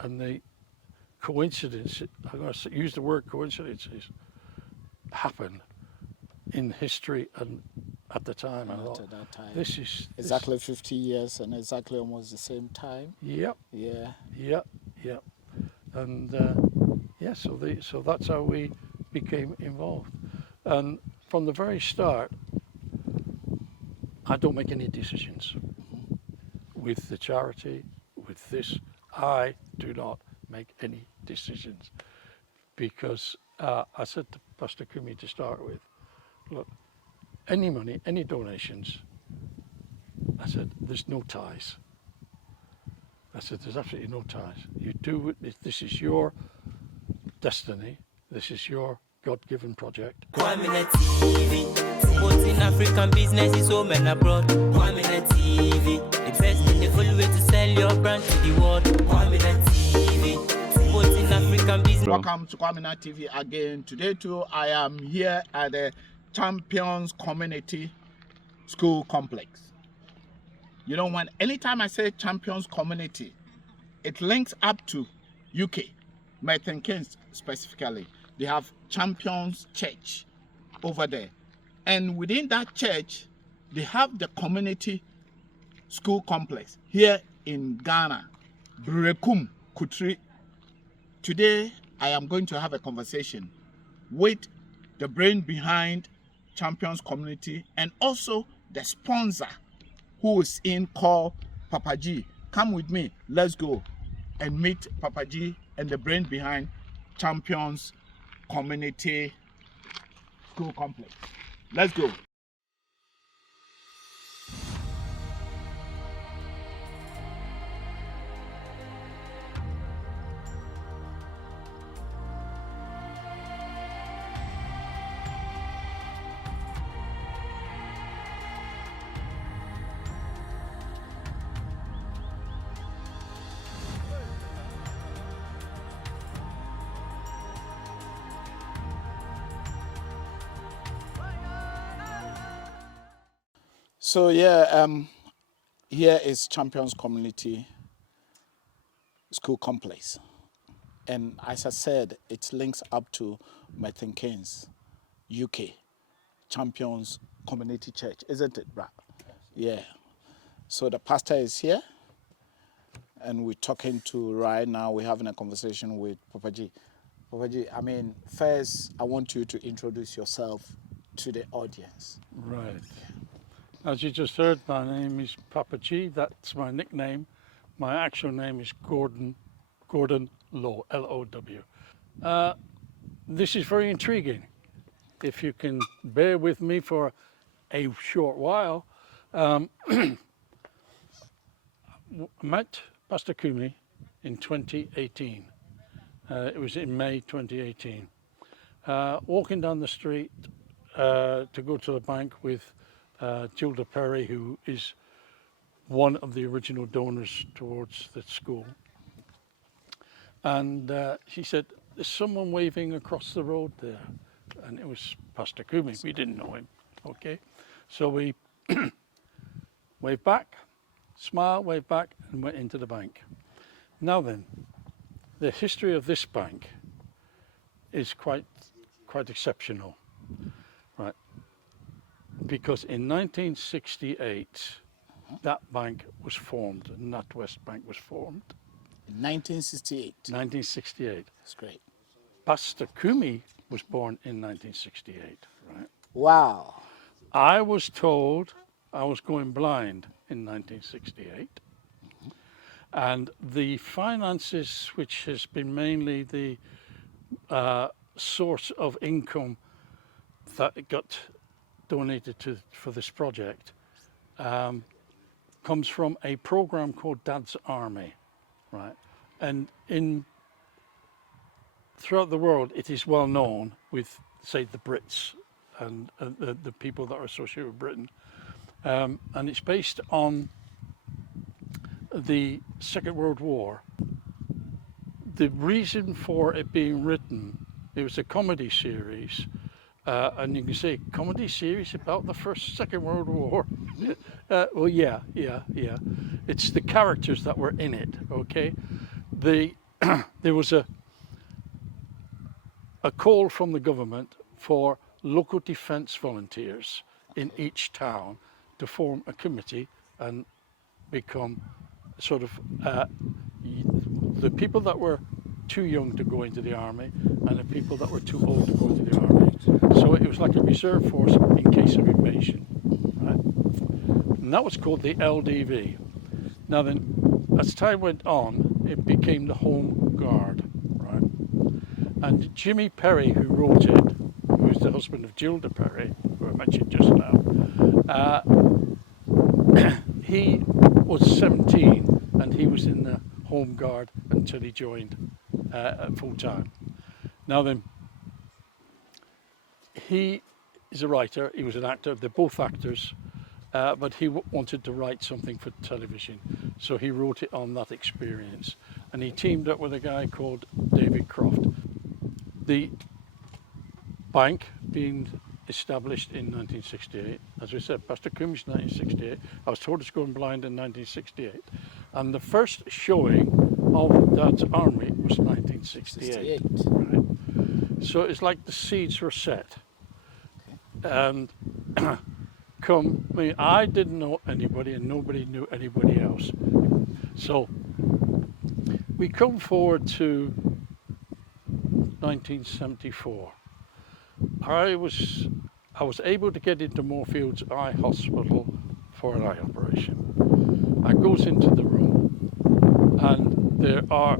and the coincidence, I'm going to use the word coincidences, happened in history and at the time. I thought, at that time. this is exactly 50 years and exactly almost the same time. Yep. Yeah. Yep. Yep. And so that's how we became involved. And from the very start, I don't make any decisions with the charity, with this. I do not make any decisions because I said to Pastor Kumi to start with, look, any money, any donations, I said, there's no ties. I said, there's absolutely no ties. You do it, this is your destiny, this is your God-given project. Kwamina TV, supporting African businesses home and abroad. Kwamina TV, the best and the full way to sell your brand to the world. Kwamina TV, supporting African business. Welcome to Kwamina TV again. Today too, I am here at the Champions Community School Complex. You know, anytime I say Champions Community, it links up to UK, Milton Keynes specifically. They have Champions Church over there. And within that church, they have the community school complex here in Ghana, Brekum Kutri. Today, I am going to have a conversation with the brain behind Champions Community and also the sponsor who is in called Papa G. Come with me, let's go and meet Papa G and the brain behind Champions Community School Complex. Let's go. So yeah, here is Champions Community School Complex, and as I said, it links up to Milton Keynes, UK, Champions Community Church, isn't it, Brad? Yeah. So the pastor is here, and we're talking to right now. We're having a conversation with Papa G. Papa G, I mean, first I want you to introduce yourself to the audience. Right. As you just heard, my name is Papa G. That's my nickname. My actual name is Gordon Low, L-O-W. This is very intriguing. If you can bear with me for a short while. Met Pastor Kumi in 2018. It was in May 2018. Walking down the street to go to the bank with Gilda Perry, who is one of the original donors towards the school. And she said, there's someone waving across the road there. And it was Pastor Kumi. We didn't know him, okay? So we waved back, smiled, waved back, and went into the bank. Now then, the history of this bank is quite exceptional, right? Because in 1968, that bank was formed, NatWest Bank was formed. In 1968? 1968. That's great. Pastor Kumi was born in 1968, right? Wow. I was told I was going blind in 1968. And the finances, which has been mainly the source of income that got donated for this project, comes from a program called Dad's Army, right? And throughout the world, it is well known with, say, the Brits and the people that are associated with Britain. And it's based on the Second World War. The reason for it being written, it was a comedy series. And you can say, comedy series about the Second World War? Well, yeah. It's the characters that were in it, okay? there was a call from the government for local defence volunteers in each town to form a committee and become sort of the people that were too young to go into the army and the people that were too old to go into the army. So it was like a reserve force in case of invasion, right? And that was called the LDV. Now then, as time went on, it became the Home Guard, right? And Jimmy Perry, who wrote it, who was the husband of Gilda Perry, who I mentioned just now, he was 17 and he was in the Home Guard until he joined full time. Now then, he is a writer, he was an actor, they're both actors, but he wanted to write something for television, so he wrote it on that experience. And he teamed up with a guy called David Croft. The bank being established in 1968, as we said, Pastor Kumi's 1968, I was told it's going blind in 1968, and the first showing of Dad's Army was 1968. Right? So it's like the seeds were set. And I didn't know anybody and nobody knew anybody else. So we come forward to 1974. I was able to get into Moorfields Eye Hospital for an eye operation. I goes into the room and there are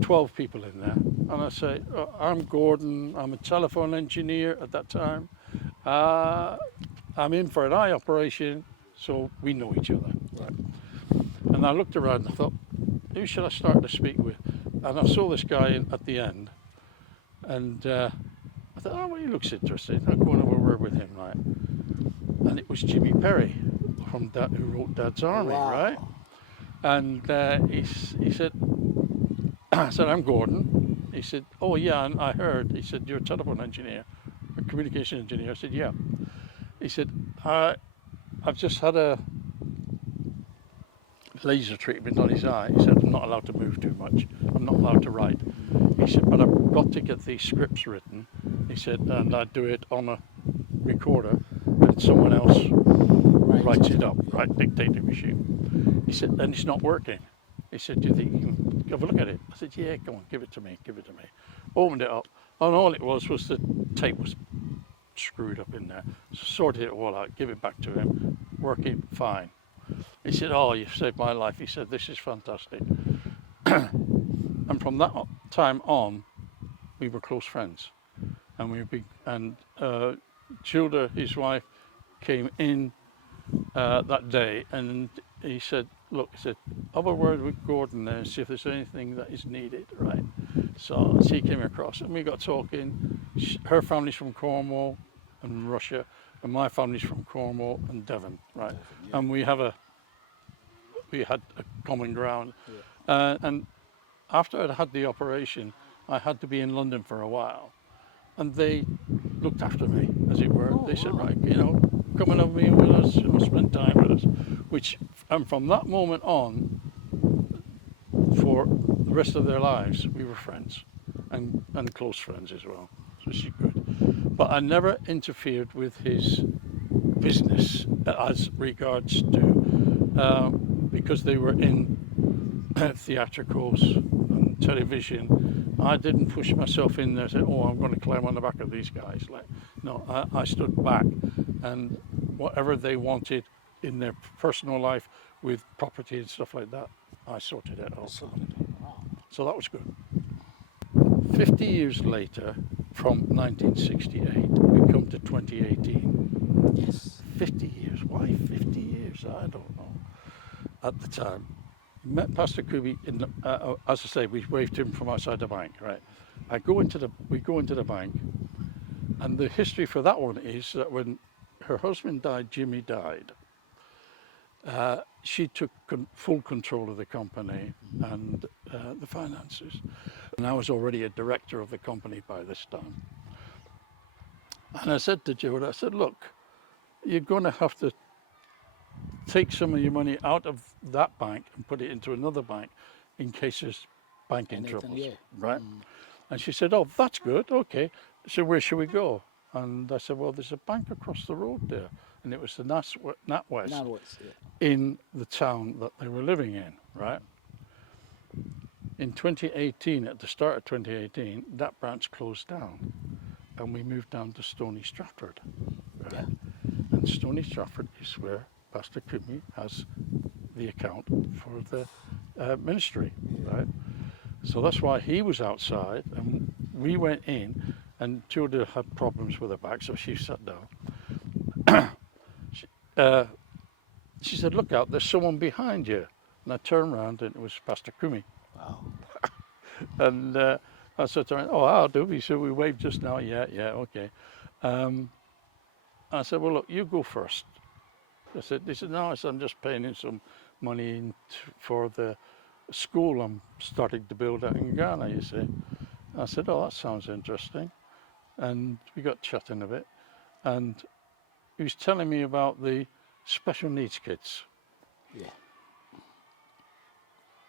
12 people in there, and I say, I'm Gordon, I'm a telephone engineer at that time. I'm in for an eye operation, so we know each other. Right? And I looked around and I thought, who should I start to speak with? And I saw this guy at the end, and I thought, oh, well, he looks interesting. I'll go and have a word with him, right? And it was Jimmy Perry who wrote Dad's Army, right? And he said, I said, I'm Gordon. He said, oh yeah, and I heard. He said, you're a telephone engineer, a communication engineer. I said, yeah. He said, I've just had a laser treatment on his eye. He said, I'm not allowed to move too much. I'm not allowed to write. He said, but I've got to get these scripts written. He said, and I do it on a recorder and someone else writes it up, right, dictating machine. He said, and it's not working. He said, do you think you can have a look at it? I said, yeah, go on, give it to me. Opened it up, and all it was the tape was screwed up in there. Sorted it all out, give it back to him, working fine. He said, oh, you've saved my life. He said, this is fantastic. And from that time on, we were close friends. And Gilda, his wife, came in that day, and he said, look, he said, have a word with Gordon there and see if there's anything that is needed, right? So she came across and we got talking. Her family's from Cornwall and Russia, and my family's from Cornwall and Devon, right? Yeah. And we had a common ground. Yeah. And after I'd had the operation, I had to be in London for a while, and they looked after me, as it were. They said, right, come and have a meal with us, spend time with us. And from that moment on, for the rest of their lives, we were friends, and close friends as well, which is good. But I never interfered with his business as regards to, because they were in theatricals and television. I didn't push myself in there and say, oh, I'm going to climb on the back of these guys. No, I stood back, and whatever they wanted in their personal life with property and stuff like that, I sorted it out for them. So that was good. 50 years later, from 1968, we come to 2018. Yes. 50 years. Why 50 years? I don't know. At the time, met Pastor Kumi as I say, we waved him from outside the bank, right? We go into the bank, and the history for that one is that when her husband died, Jimmy died, she took full control of the company and the finances. And I was already a director of the company by this time. And I said to Joe, I said, look, you're going to have to take some of your money out of that bank and put it into another bank in case there's banking Anything, troubles, yeah. right? And she said, "Oh, that's good. Okay. So where should we go?" And I said, "Well, there's a bank across the road there," and it was the NatWest Now what's it? in the town that they were living in, right? In 2018, at the start of 2018, that branch closed down, and we moved down to Stony Stratford, right? Yeah. And Stony Stratford is where Pastor Kumi has the account for the ministry, right? So that's why he was outside, and we went in, and Judah had problems with her back, so she sat down. She said, "Look out, there's someone behind you." And I turned around, and it was Pastor Kumi. Wow. And I said to her, "Oh, I'll do." He said, "We waved just now." Yeah, okay. I said, "Well, look, you go first." He said, "No," I said, "I'm just paying in some money for the school I'm starting to build out in Ghana, you see." I said, "Oh, that sounds interesting." And we got chatting a bit. And he was telling me about the special needs kids. Yeah.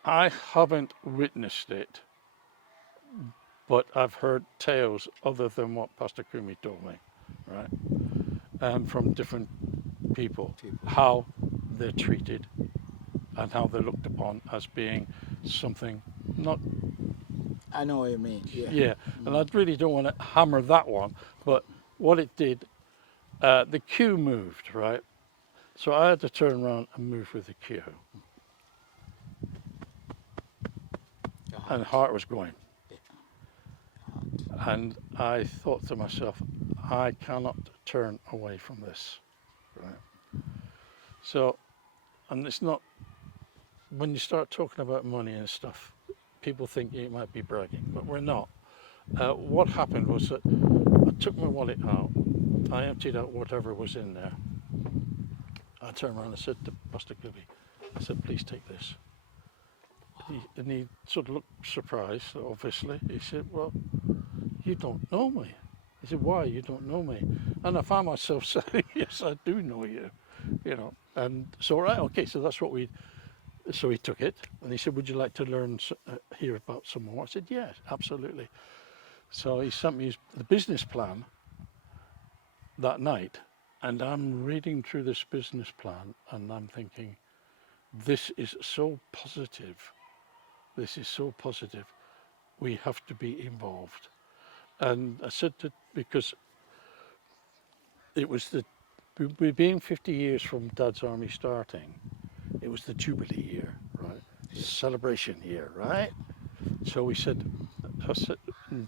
I haven't witnessed it, but I've heard tales other than what Pastor Kumi told me, right? And from different people, how they're treated and how they're looked upon as being something not, I know what you mean. Yeah. yeah. And I really don't want to hammer that one, but what it did, the queue moved, right? So I had to turn around and move with the queue. And heart was going. And I thought to myself, I cannot turn away from this, right? So, and it's not, when you start talking about money and stuff, people think you might be bragging, but we're not. What happened was that I took my wallet out, I emptied out whatever was in there. I turned around and said to Pastor Kumi, I said, "Please take this." And he sort of looked surprised, obviously. He said, "Well, you don't know me." He said, "Why? You don't know me?" And I found myself saying, "Yes, I do know you," you know. And so, right, okay, so that's what so he took it, and he said, "Would you like to learn, hear about some more?" I said, "Yes, absolutely." So he sent me the business plan that night, and I'm reading through this business plan, and I'm thinking, this is so positive. This is so positive. We have to be involved. And I said to, because it was we being 50 years from Dad's army starting, it was the Jubilee year, right? Celebration year, right? So we said,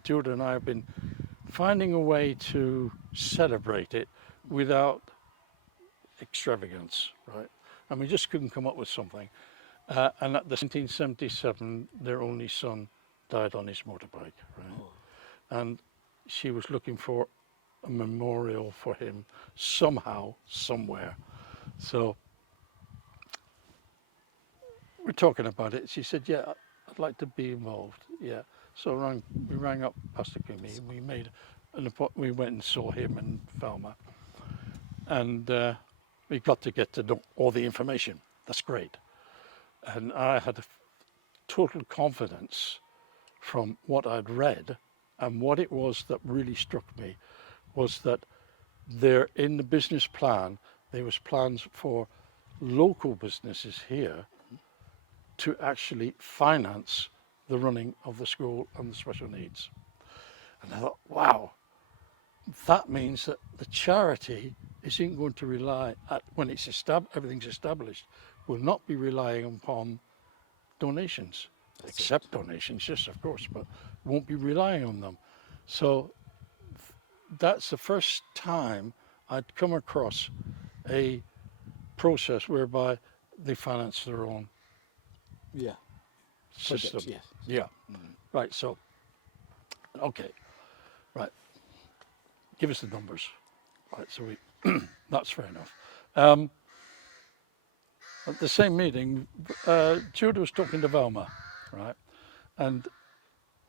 Jordan and I have been finding a way to celebrate it without extravagance, right? And we just couldn't come up with something. And at the 1977, their only son died on his motorbike, right? And she was looking for a memorial for him somehow, somewhere. So we're talking about it. She said, "Yeah, I'd like to be involved." Yeah. So we rang up Pastor Kumi. We made we went and saw him and Velma, and we got to get to know all the information. That's great. And I had total confidence from what I'd read, and what it was that really struck me was that there in the business plan, there was plans for local businesses here to actually finance the running of the school and the special needs. And I thought, wow, that means that the charity isn't going to rely, when it's everything's established, will not be relying upon donations. Accept donations, yes, of course, but won't be relying on them. So that's the first time I'd come across a process whereby they finance their own system. Yes. Yeah. Right. So, okay. Right. Give us the numbers. Right. So that's fair enough. At the same meeting, Judah was talking to Velma, right? And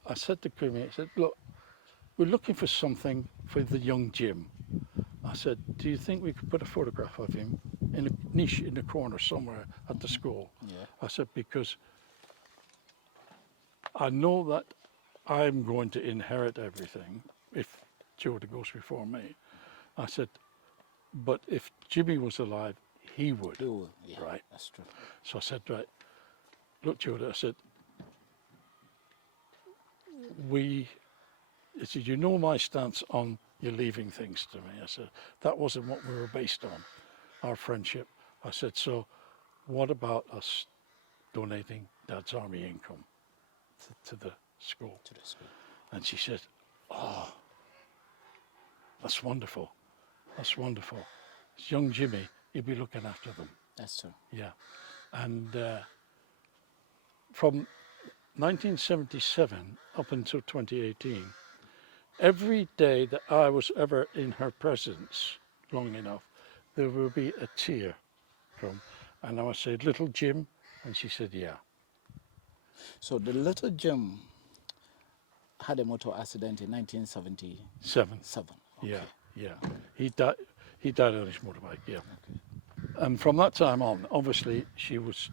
I said to Kumi, I said, "Look, we're looking for something for the young Jim." I said, "Do you think we could put a photograph of him in a niche in the corner somewhere at the school?" Yeah. I said, "Because I know that I'm going to inherit everything if Joda goes before me. I said, but if Jimmy was alive, he would. You will. Yeah, Right. that's true. So I said, right, look, Joda, I said, I said, you know my stance on you leaving things to me. I said, that wasn't what we were based on, our friendship. I said, so what about us donating Dad's Army income to the school? To the school. And she said, oh, that's wonderful. That's wonderful. It's young Jimmy, he'll be looking after them. That's true. Yeah. And from 1977 up until 2018, every day that I was ever in her presence long enough, there would be a tear from, and I would say, little Jim, and she said, yeah. So the little Jim had a motor accident in 1977. Okay. Yeah, yeah. He died on his motorbike, yeah. Okay. And from that time on, obviously, she was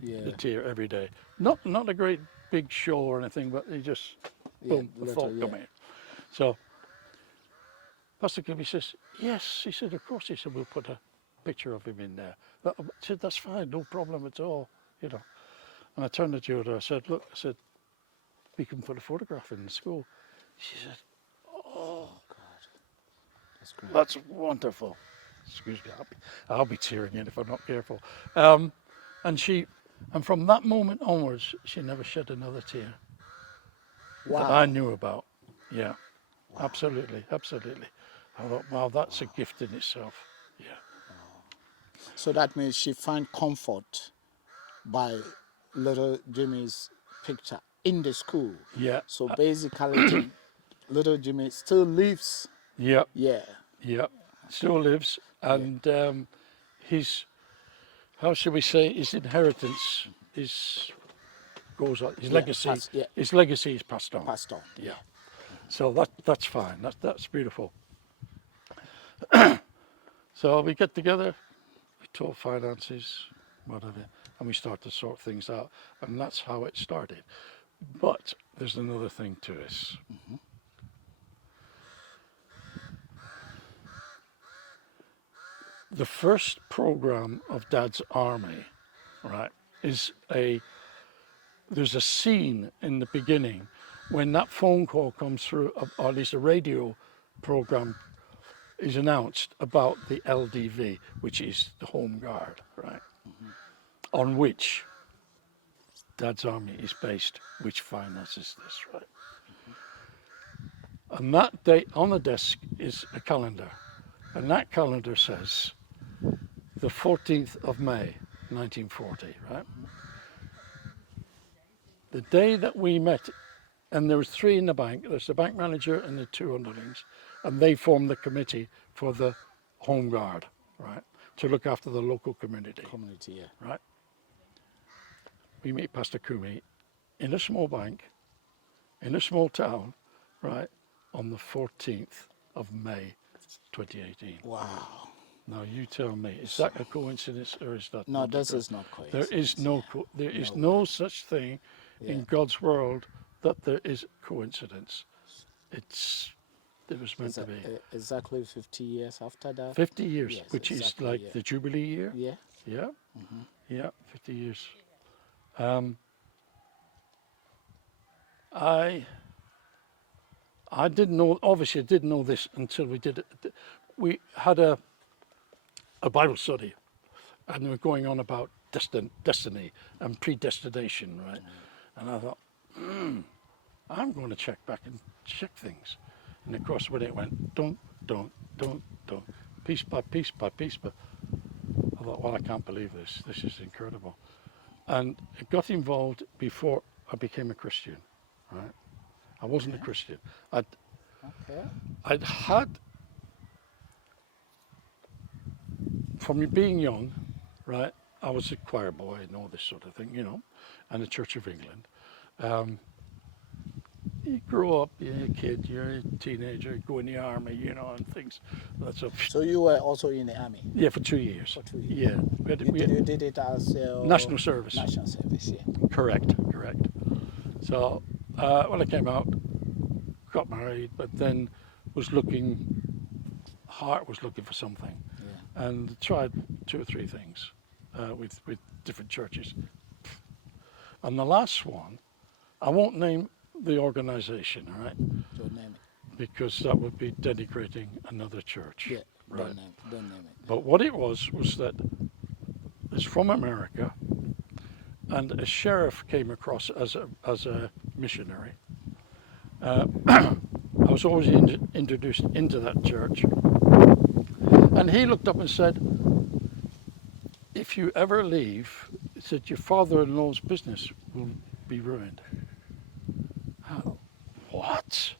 Yeah. the tear every day. Not a great big show or anything, but he just, boom, the little, thought come in. So Pastor Kumi says, yes. He said, of course. He said, we'll put a picture of him in there. I said, that's fine, no problem at all, you know. And I turned to Joda, I said, look, I said, we can put a photograph in the school. She said, oh, God. That's great. that's wonderful. Excuse me, I'll be tearing in if I'm not careful. And from that moment onwards, she never shed another tear that I knew about. Yeah, absolutely, absolutely. I thought, wow, that's a gift in itself. Yeah. So that means she found comfort by little Jimmy's picture in the school. Yeah. So basically, little Jimmy still lives. Yeah. Yeah. Yeah. Still lives, and his, how should we say, his inheritance goes on. His legacy. His legacy is passed on. Passed on. Yeah. So that's fine. That's beautiful. So we get together, we talk finances, whatever, and we start to sort things out, and that's how it started. But there's another thing to this. Mm-hmm. The first program of Dad's Army, right, there's a scene in the beginning when that phone call comes through, or at least a radio program is announced about the LDV, which is the Home Guard, right, on which Dad's Army is based, which finances this, right. And that date on the desk is a calendar, and that calendar says the 14th of May, 1940, right? The day that we met, and there was three in the bank, there's the bank manager and the two underlings, and they formed the committee for the Home Guard, right? To look after the local community. Community, yeah. Right? We meet Pastor Kumi in a small bank, in a small town, right? On the 14th of May, 2018. Wow. Now you tell me, is that a coincidence or is that No, not this a is not coincidence. There is no there is no such thing in God's world that there is coincidence. It was meant to be. Exactly 50 years after that. 50 years, Yes, which exactly, is like the Jubilee year. Yeah. Yeah. Yeah, 50 years. I didn't know, obviously I didn't know this until we did it. We had a Bible study, and we were going on about destiny and predestination, right? And I thought, I'm going to check back and check things. And of course, when it went, don't, piece by piece by piece, but I thought, well, I can't believe this. This is incredible. And I got involved before I became a Christian, right? I wasn't a Christian. I'd had, from being young, right, I was a choir boy and all this sort of thing, you know, and the Church of England. You grow up, you're a kid, you're a teenager, you go in the army, you know, and things. That's a, So you were also in the army? yeah, for 2 years. For 2 years. Yeah. You did it as National service. National service, yeah. Correct. So So when I came out, got married, but then heart was looking for something, and tried 2 or 3 things with different churches. And the last one, I won't name the organisation, all right, Don't name it. because that would be denigrating another church. Yeah, Right. don't name it. But what it was that it's from America, and a sheriff came across as a missionary. I was always introduced into that church, and he looked up and said, "If you ever leave," he said, "your father-in-law's business will be ruined." What?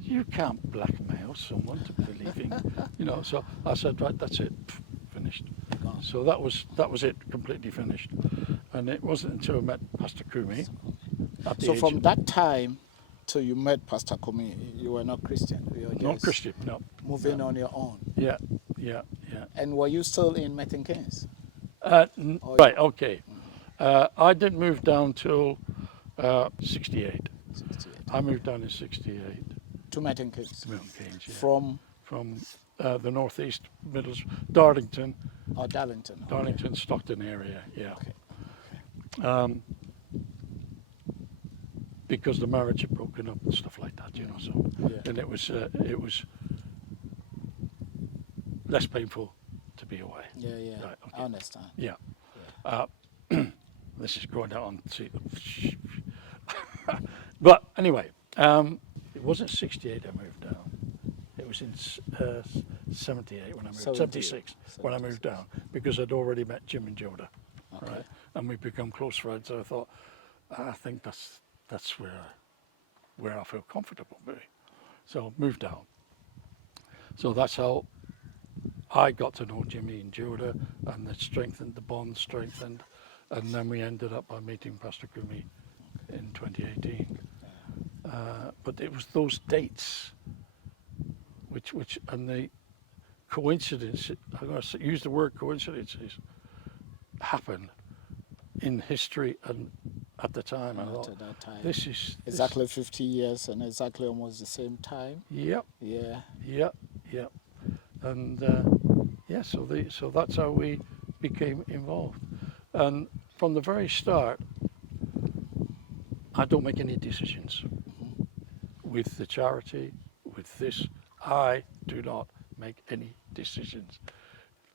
You can't blackmail someone to believing, So I said, right, that's it, finished. Gone. So that was it, completely finished. And it wasn't until I met Pastor Kumi. At the So age from of- that time till you met Pastor Kumi, you were not Christian. You were not just Christian, no. moving on your own. Yeah. And were you still in Milton Keynes? Right, okay. I didn't move down till 68. 68. I moved down in 68 To Milton Keynes. to Milton Keynes, yeah. From the northeast, Darlington, Darlington. Stockton area, yeah. Okay. Because the marriage had broken up and stuff like that, So Yeah. and it was less painful to be away. Yeah. Right, okay. I understand. Yeah. This is going out on. But anyway, it wasn't 68 I moved down. It was in 78 when I moved. 76 when I moved down, because I'd already met Jim and Joda, Okay. right? And we'd become close friends. So I thought, I think that's where I feel comfortable being. So moved down. So that's how I got to know Jimmy and Joda, and it strengthened the bond, and then we ended up by meeting Pastor Kumi in 2018. But it was those dates, which and the coincidence. I'm going to use the word coincidences. Happened in history and at the time. I thought, At that time. this is Exactly 50 years and exactly almost the same time. Yep. Yeah. And so that's how we became involved. And from the very start, I don't make any decisions with the charity, with this. I do not make any decisions,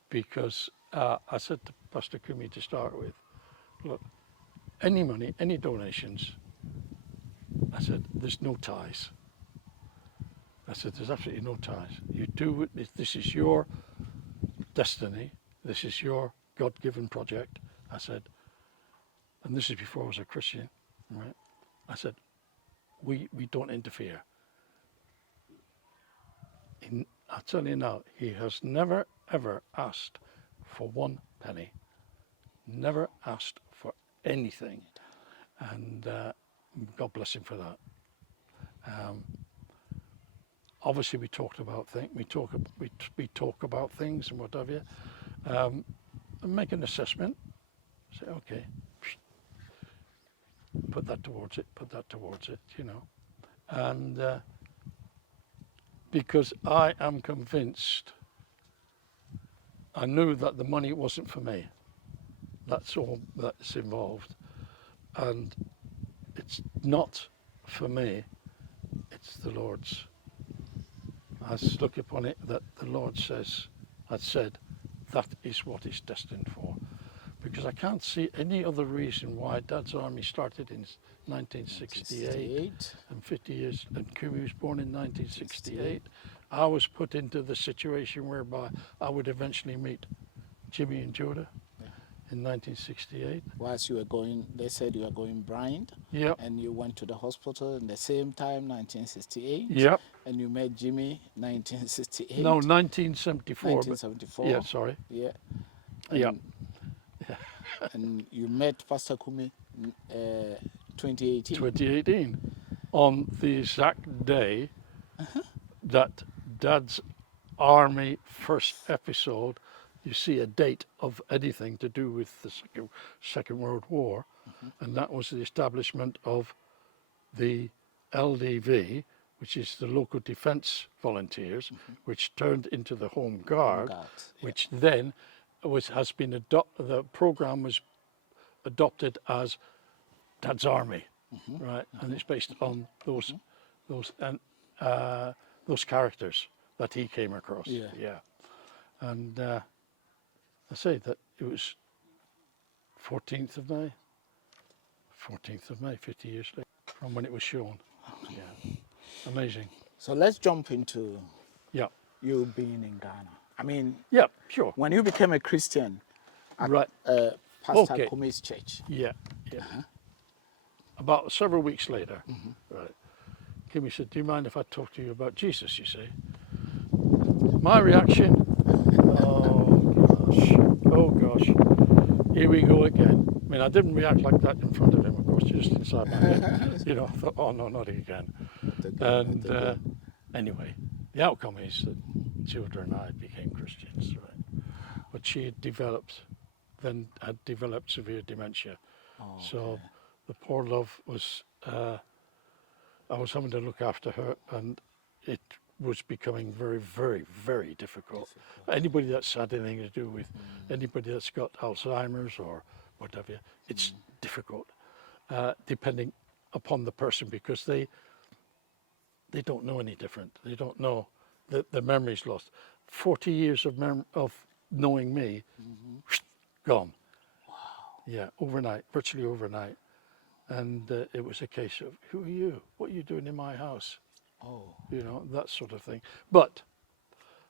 because I said to Pastor Kumi to start with, look, any money, any donations, I said, there's no ties. I said, there's absolutely no ties. You do it, this is your destiny, this is your God-given project. I said, and this is before I was a Christian, right? I said, we don't interfere. I'll tell you now, he has never, ever asked for 1 penny. Never asked for anything. And God bless him for that. Obviously, we talked about things. We talk about things and what have you. And make an assessment. Say, okay, put that towards it. And because I am convinced, I knew that the money wasn't for me. That's all that's involved. And it's not for me, it's the Lord's. I look upon it that the Lord had said, that is what it's destined for. Because I can't see any other reason why Dad's Army started in 1968 and 50 years, and Kumi was born in 1968. I was put into the situation whereby I would eventually meet Jimmy and Joda in 1968. Whilst you were going, they said you were going blind. Yep. And you went to the hospital in the same time, 1968. Yep. And you met Jimmy, 1968. No, 1974. 1974. Yeah, sorry. Yeah. Yeah. And you met Pastor Kumi 2018. 2018, on the exact day that Dad's Army first episode, you see a date of anything to do with the Second World War, and that was the establishment of the LDV, which is the local defence volunteers, which turned into the Home Guard, Guards, yeah. which then has been the program was adopted as Dad's Army, right? And it's based on those characters that he came across. Yeah. And I say that it was 14th of May, 50 years later, from when it was shown. Yeah, amazing. So let's jump into Yeah, you being in Ghana. I mean, yeah, sure. when you became a Christian at Right. Pastor Okay. Kumi's church. Yeah. About several weeks later, right, Kimmy said, "Do you mind if I talk to you about Jesus?" You see, my reaction, oh gosh, here we go again. I mean, I didn't react like that in front of him, of course, just inside my head. You know, I thought, oh no, not again. And anyway, the outcome is that Gilda and I became Christians, right? But she had developed severe dementia. So the poor love was, I was having to look after her, and it was becoming very, very, very difficult. Anybody that's had anything to do with anybody that's got Alzheimer's or whatever, it's difficult, depending upon the person, because they don't know any different. They don't know that the memory's lost. 40 years of knowing me, gone. Wow. Yeah, overnight, virtually overnight. And it was a case of, who are you? What are you doing in my house? Oh. You know, that sort of thing. But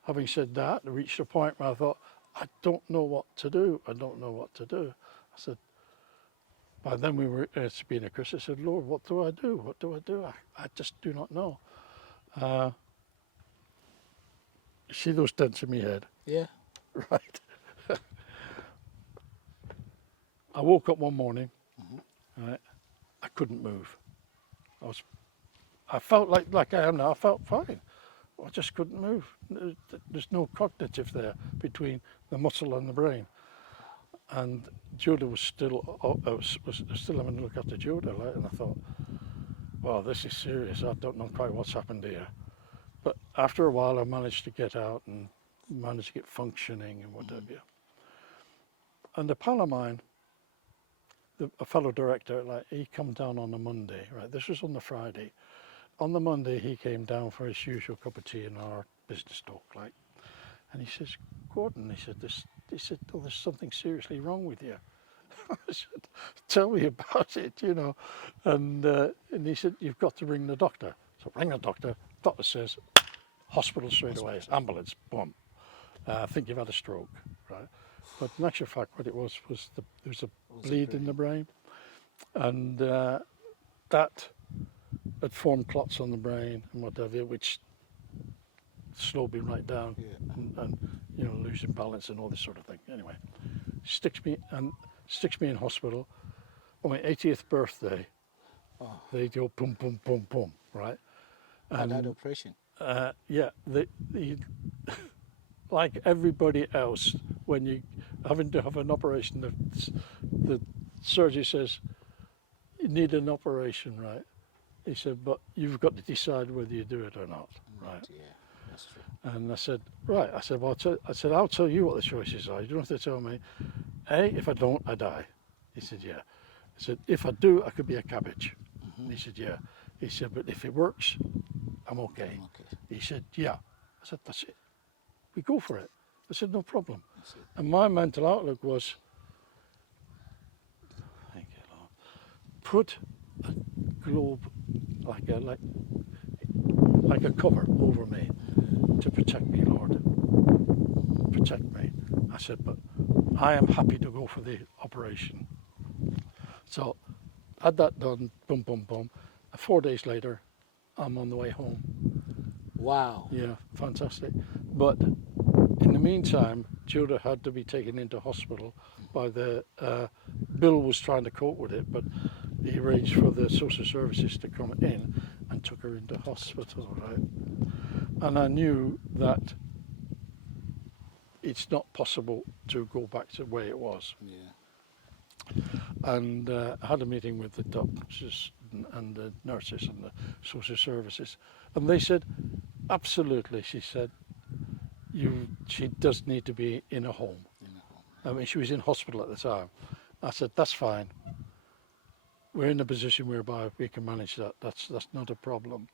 having said that, I reached a point where I thought, I don't know what to do. I don't know what to do. I said, by then we were being a Christian. I said, Lord, what do I do? What do I do? I just do not know. See those dents in my head? Yeah. Right. I woke up one morning, right, I couldn't move. I felt like I am now. I felt fine. I just couldn't move. There's no cognitive there between the muscle and the brain. And Judah was still having to look after Judah, like, and I thought, wow, this is serious. I don't know quite what's happened here. But after a while, I managed to get out and managed to get functioning and what have you. And a pal of mine, a fellow director, like, he come down on a Monday, right? This was on the Friday. On the Monday, he came down for his usual cup of tea and our business talk, like, and he says, Gordon, he said, oh, there's something seriously wrong with you. I said, tell me about it, you know. And he said, you've got to ring the doctor. So ring the doctor. Doctor says, hospital straight away, ambulance, boom. I think you've had a stroke, right? But in actual fact, what it was there was a bleed in the brain, and that had formed clots on the brain and whatever, which slowed me right down, and you know, losing balance and all this sort of thing. Anyway, sticks me in hospital. On my 80th birthday, they go boom, boom, boom, boom, right? And that operation. Yeah, like everybody else, when you having to have an operation, the surgeon says, you need an operation, right? He said, but you've got to decide whether you do it or not, right? Yeah, that's true. And I said, right. I said, well, I'll tell you what the choices are. You don't have to tell me. A, if I don't, I die. He said, yeah. I said, if I do, I could be a cabbage. He said, yeah. He said, but if it works, I'm okay. He said, yeah. I said, that's it. We go for it. I said, no problem. And my mental outlook was, thank you, Lord, put a globe like a cover over me to protect me, Lord. Protect me. I said, but I am happy to go for the operation. So had that done, boom, boom, boom. 4 days later, I'm on the way home. Wow. Yeah, fantastic. But in the meantime, Judah had to be taken into hospital by the, Bill was trying to cope with it, but he arranged for the social services to come in and took her into hospital, right? And I knew that it's not possible to go back to the way it was. Yeah. and I had a meeting with the doctors and the nurses and the social services, and they said, absolutely, she said, she does need to be in a home. I mean, she was in hospital at the time. I said, that's fine. We're in a position whereby we can manage that. That's not a problem.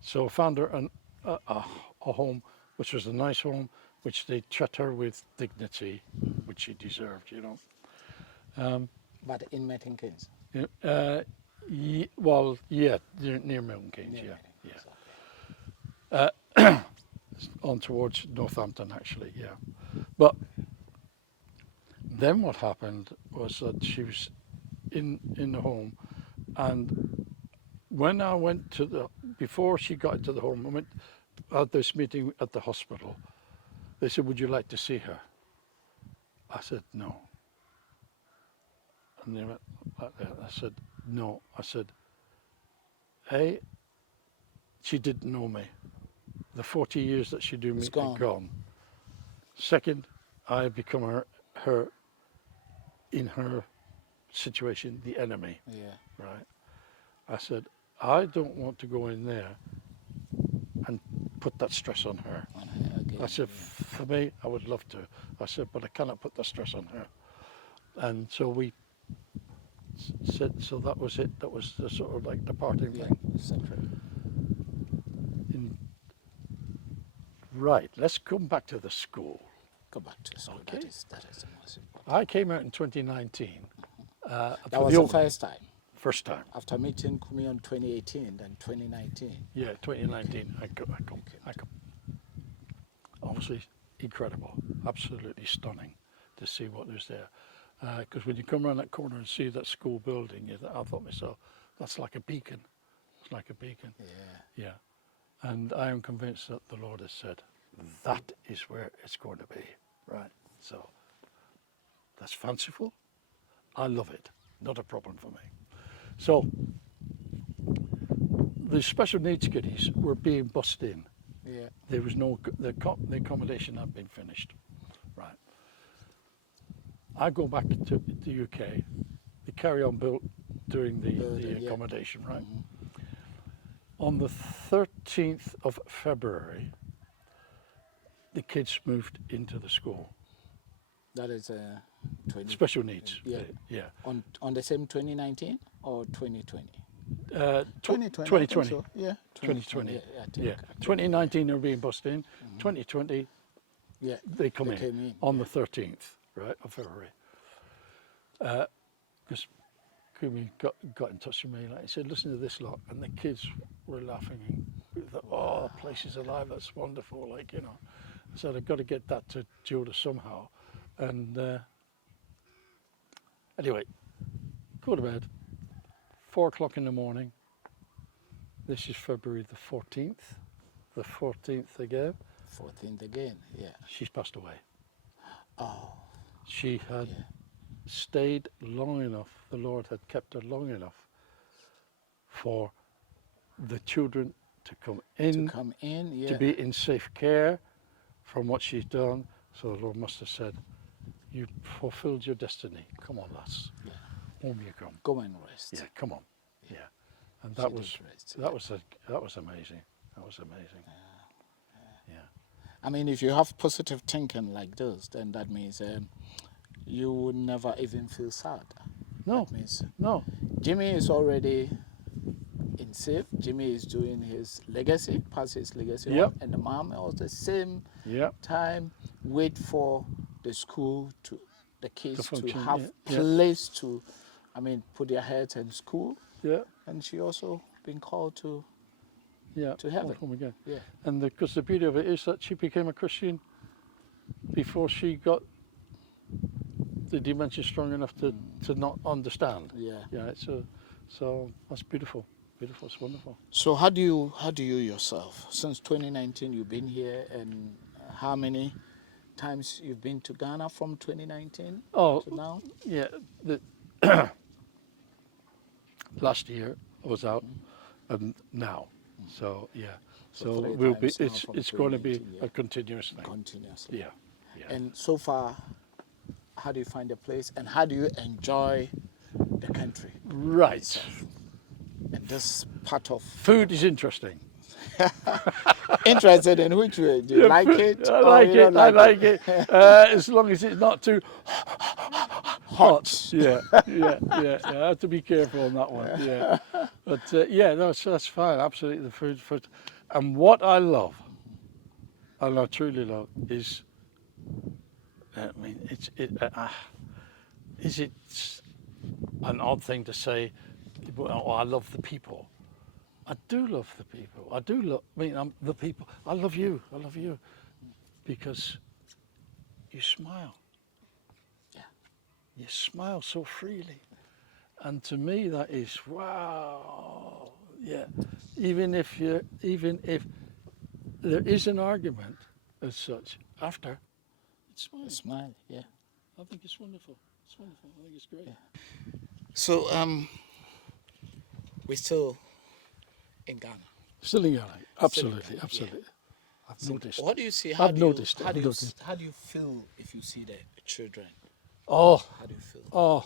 So I found her a home, which was a nice home, which they treat her with dignity, which she deserved, you know. But in Milton Keynes. Well, yeah, near Milton Keynes, Near yeah, Milton yeah. Keynes, On towards Northampton, actually, yeah. But then what happened was that she was in the home, and when I went before she got into the home, I went at this meeting at the hospital. They said, would you like to see her? I said, no. And they went like that. I said, no. I said, hey, she didn't know me. The 40 years that she knew me are gone. Second, I have become her, in her situation, the enemy. Yeah. Right? I said, I don't want to go in there and put that stress on her. Okay. I said, for me, I would love to. I said, but I cannot put that stress on her. And so we said, so that was it. That was the sort of like the parting thing. Separate. Right, let's come back to the school. Go back to school. Okay. That is the most important. I came out in 2019. That was the first time. First time. After meeting Kumi on 2018, then 2019. Yeah, 2019. I come. Obviously, incredible, absolutely stunning to see what was there. Because when you come around that corner and see that school building, I thought myself, that's like a beacon. It's like a beacon. Yeah. Yeah. And I am convinced that the Lord has said, that is where it's going to be. Right. So that's fanciful. I love it. Not a problem for me. So the special needs kiddies were being bussed in. Yeah. There was the accommodation had been finished. Right. I go back to the UK. The carry-on built during the accommodation, right? Mm-hmm. On the 13th of February, the kids moved into the school. That is Special needs. Yeah. Yeah. On the same 2019 or 2020? 2020. So. Yeah. 2020. Yeah. I think. Yeah. 2019 they were being bussed in. 2020 Yeah. they come in came in. on the 13th, right, of February. Because Kumi got in touch with me, like he said, listen to this lot, and the kids were laughing and we thought, oh, the place is alive, that's wonderful, like, you know. I said, I've got to get that to Judah somehow. And anyway, go to bed, 4 o'clock in the morning. This is February the 14th. The 14th again. 14th again, yeah. She's passed away. Oh. She had stayed long enough, the Lord had kept her long enough for the children to come in, Yeah. to be in safe care from what she's done. So the Lord must have said, you fulfilled your destiny. Come on, lass. Yeah. Home you come. Go and rest. Yeah, come on. Yeah. And She that did was rest, that was amazing. That was amazing. Yeah. I mean, if you have positive thinking like this, then that means you would never even feel sad. No. That means No. Jimmy is already in safe. Jimmy is doing his legacy, pass his legacy Yep. on, and the mom was the same Yeah. time wait for the school the kids to function, have yeah. place to, put their heads in school, Yeah. and she also been called to Yeah. heaven. Home again. Yeah. And because the beauty of it is that she became a Christian before she got the dementia strong enough to not understand. Yeah. Yeah. So that's beautiful. Beautiful. It's wonderful. So how do you yourself, since 2019 you've been here, and how many times you've been to Ghana from 2019 Oh, to now? yeah. Last year I was out, and now. So yeah. So three we'll be. times now It's from it's going to be 2019, yeah. a continuous thing. Continuously. Yeah. Yeah. And so far, how do you find the place, and how do you enjoy the country. Right. And this part of Food is interesting. interested in which way? Do you like it? I or like you it. don't I like like it. As long as it's not too hot. Yeah. I have to be careful on that one. Yeah. But yeah, no, so that's fine. Absolutely, the food. And what I love, and I truly love, is, I mean, is it an odd thing to say? Well, I love the people. I do love the people. I do love. I mean, I'm the people. I love you. I love you because you smile. Yeah. You smile so freely, and to me that is wow. Yeah. Even if there is an argument as such after, it's smile. Smile, yeah. I think it's wonderful. It's wonderful. I think it's great. Yeah. So we're still in Ghana. Still in Ghana. Absolutely. Ghana, Absolutely. yeah. I've noticed. What do you see? I've noticed it. How I've do you, noticed. how do you feel if you see the children? Oh, How do you feel? oh,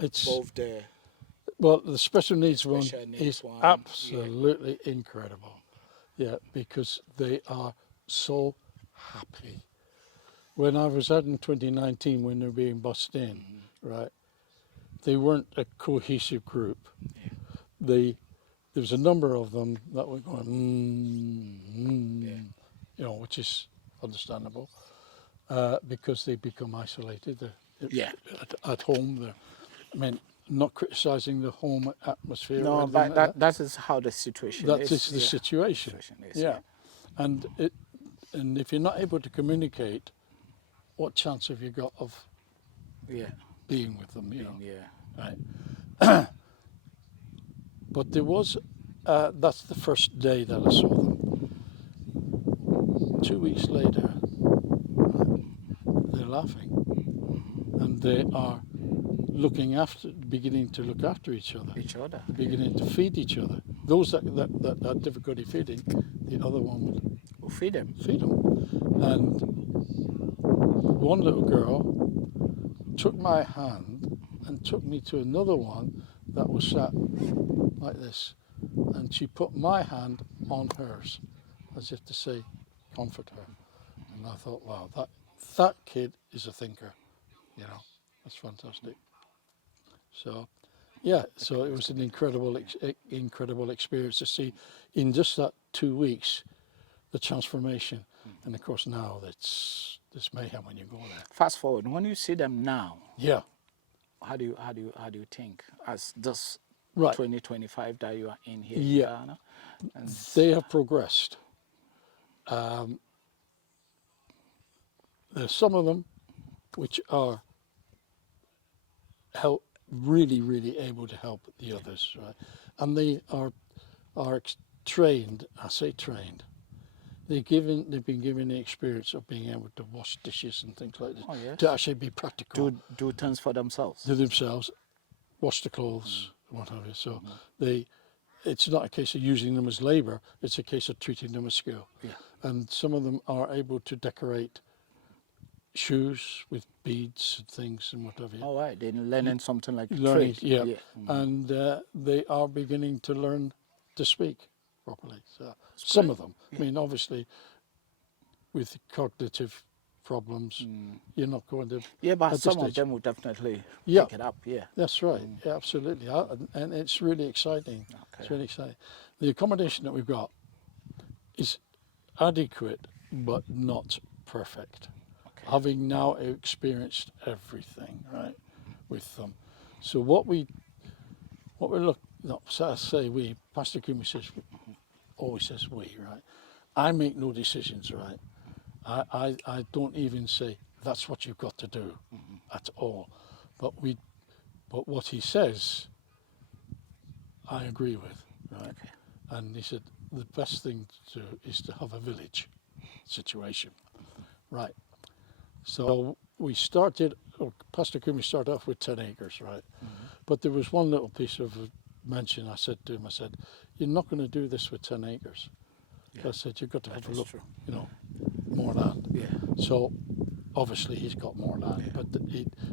it's Both the well, the special needs one special needs is one, absolutely incredible. Yeah, because they are so happy. When I was out in 2019, when they were being bussed in, right, they weren't a cohesive group. Yeah. There was a number of them that were going, you know, which is understandable, because they become isolated. They're Yeah. at home. I mean, not criticising the home atmosphere. or No, anything but like that is how the situation that is. is the situation. Is, Yeah, and if you're not able to communicate, what chance have you got of Yeah. being with them? You know, Yeah. right? But there was, that's the first day that I saw them. 2 weeks later, they're laughing, and they are beginning to look after each other. Beginning to feed each other. Those that had difficulty feeding, the other one would feed them. And one little girl took my hand and took me to another one that was sat like this, and she put my hand on hers as if to say, comfort her. And I thought, wow, that kid is a thinker, you know. That's fantastic. So, yeah, so it was an incredible experience to see in just that 2 weeks the transformation. And of course now it's mayhem when you go there. Fast forward, when you see them now, Yeah. how do you think as this Right. 2025 that you are in here Yeah. in Ghana? And They have progressed. There's some of them which are really able to help the others, right? And they are trained. I say trained. They've been given the experience of being able to wash dishes and things like this, Oh, yes. to actually be practical. do things for themselves. To themselves, wash the clothes, what have you. So it's not a case of using them as labour, it's a case of treating them as skill. Yeah. And some of them are able to decorate shoes with beads and things and what have you. All right, they're learning something like Learning, trade. yeah. And they are beginning to learn to speak properly. So some of them. I mean, obviously, with cognitive problems, you're not going to. Yeah, but at this some of stage. them will definitely Yeah. pick it up. Yeah. That's right. Yeah, absolutely. And it's really exciting. It's Okay. really exciting. The accommodation that we've got is adequate, but not perfect. Okay. Having now experienced everything, right, with them. So what we look, no, so I say we, Pastor Kumi always says we, right? I make no decisions, right? I don't even say that's what you've got to do at all. But what he says, I agree with, right? Okay. And he said the best thing to do is to have a village situation, right? So we started, Pastor Kumi started off with 10 acres, right? But there was one little piece of mention I said to him, I said, you're not going to do this with 10 acres. Yeah. I said, you've got to have a is look, true. you know, more land. Yeah. So obviously he's got more land, Yeah. but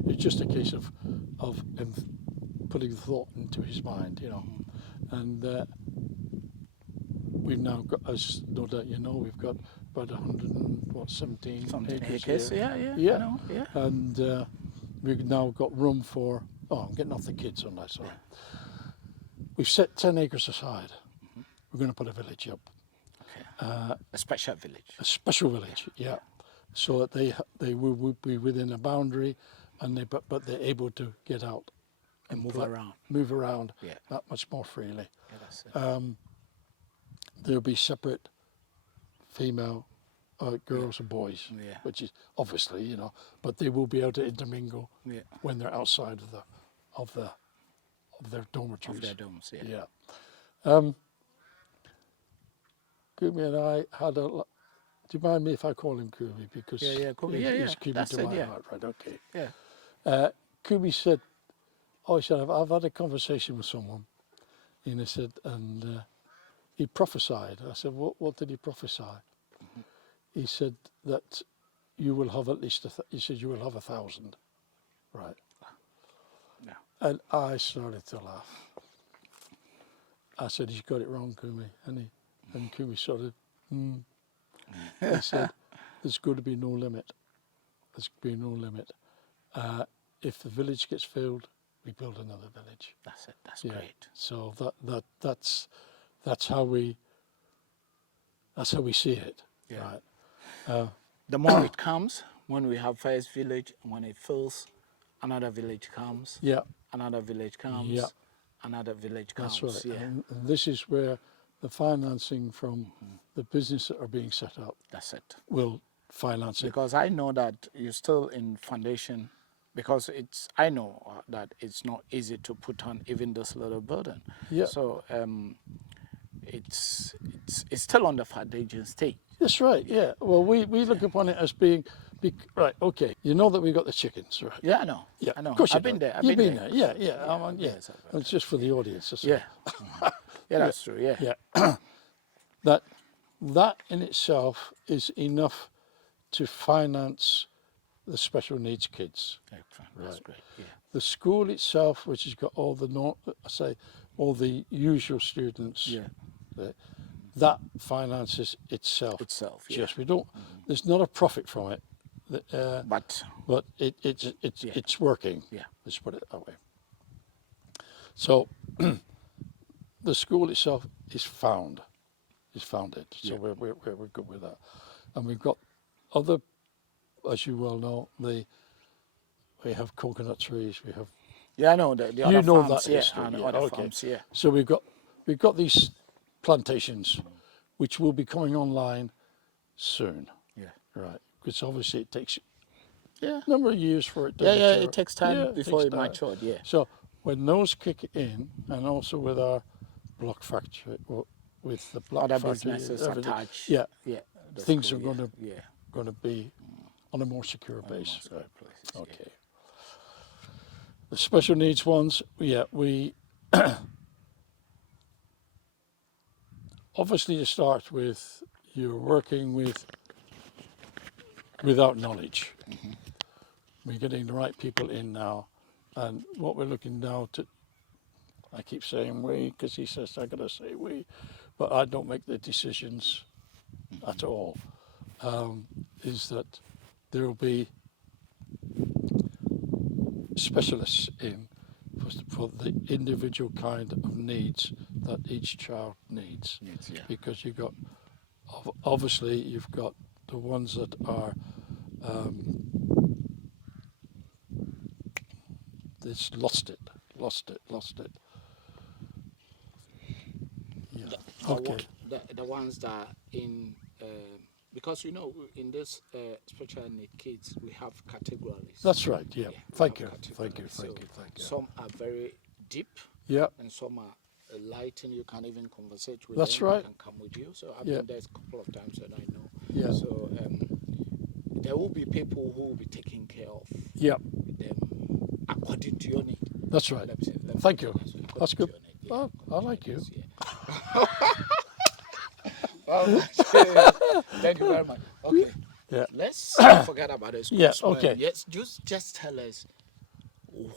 it's just a case of putting thought into his mind, you know. And we've now got, as no doubt you know, we've got about 117 acres here. Yeah. I know, yeah. And we've now got room for, I'm getting off the kids on that, sorry. We've set 10 acres aside. We're going to put a village up. Okay. A special village. A special village, yeah. So that they will be within a boundary, and but they're able to get out And move around. Yeah. that much more freely. Yeah, that's it. There'll be separate female girls and boys, which is obviously, you know, but they will be able to intermingle when they're outside of their dormitories. Of their dorms, Yeah. Kumi and I had a. Do you mind me if I call him Kumi, because Kumi. he's Kumi That's to it, my yeah. heart, right? Okay. Yeah. Kumi said, he said, I've had a conversation with someone, and he said, and he prophesied. I said, what did he prophesy? He said that you will have at least, he said you will have 1,000, right? Yeah. And I started to laugh. I said, he's got it wrong, Kumi. And Kumi sort of, He said, there's going to be no limit. There's going to be no limit. If the village gets filled, we build another village. That's it. That's great. So that's how we see it. Yeah. Right. The more it comes, when we have first village, when it fills, another village comes. Yeah. Another village comes. Yeah. Another village comes. That's right. Yeah. And this is where the financing from the business that are being set up That's it. will finance it. Because I know that you're still in foundation, because I know that it's not easy to put on even this little burden. Yeah. So it's still on the foundation stage. That's right. Yeah. Well, we look upon it as being right. Okay. You know that we've got the chickens, right? Yeah, I know. Yeah. I know. Of course I've been there. You've been there. Yeah. Yeah. Yeah. yes, It's just for the audience. That's Yeah. all. Yeah, that's true. Yeah. Yeah. that in itself is enough to finance the special needs kids. That's great. Yeah. The school itself, which has got all all the usual students, that finances itself. Yeah. Yes, we don't. There's not a profit from it, But it's working. Yeah. Let's put it that way. So the school itself is founded. So we're good with that, and we've got other, as you well know, we have coconut trees. We have. Yeah, I know the You other know farms, that yeah, history, and yeah, other okay. farms, yeah. So we've got these plantations, which will be coming online soon. Yeah. Right. Because obviously it takes Yeah. a number of years for it to Yeah, mature. it takes time Yeah, before takes it time. matured, yeah. So when those kick in, and also with our block factory, with the block Other factory, businesses everything, attached. yeah, Yeah. the things school, are yeah. going to be on a more secure On a more base. secure Right. basis, yeah. Okay. The special needs ones, we obviously to start with, you're working without knowledge. We're getting the right people in now, and what we're looking now to, I keep saying we, because he says I gotta say we, but I don't make the decisions at all, is that there will be specialists in for the individual kind of needs that each child needs. Yeah. Because you've got, obviously you've got the ones that are, it's lost it. Yeah. Okay. The ones that are in, because in this special need kids, we have categories. That's right. Yeah. Yeah, Thank we you. have Thank you. categories. Thank So you. Thank you. Some are very deep, Yeah. and some are light, and you can even conversate with That's them. right. They can come with you. So I've Yeah. been there a couple of times, and I know. Yeah. So there will be people who will be taking care of Yeah. them according to your need. That's right. Let me Thank put you. it this way, according That's to good. your need, yeah. Oh, I like you. Thank you very much. Okay. Yeah. Let's forget about the school. Yeah, okay. Yes, just tell us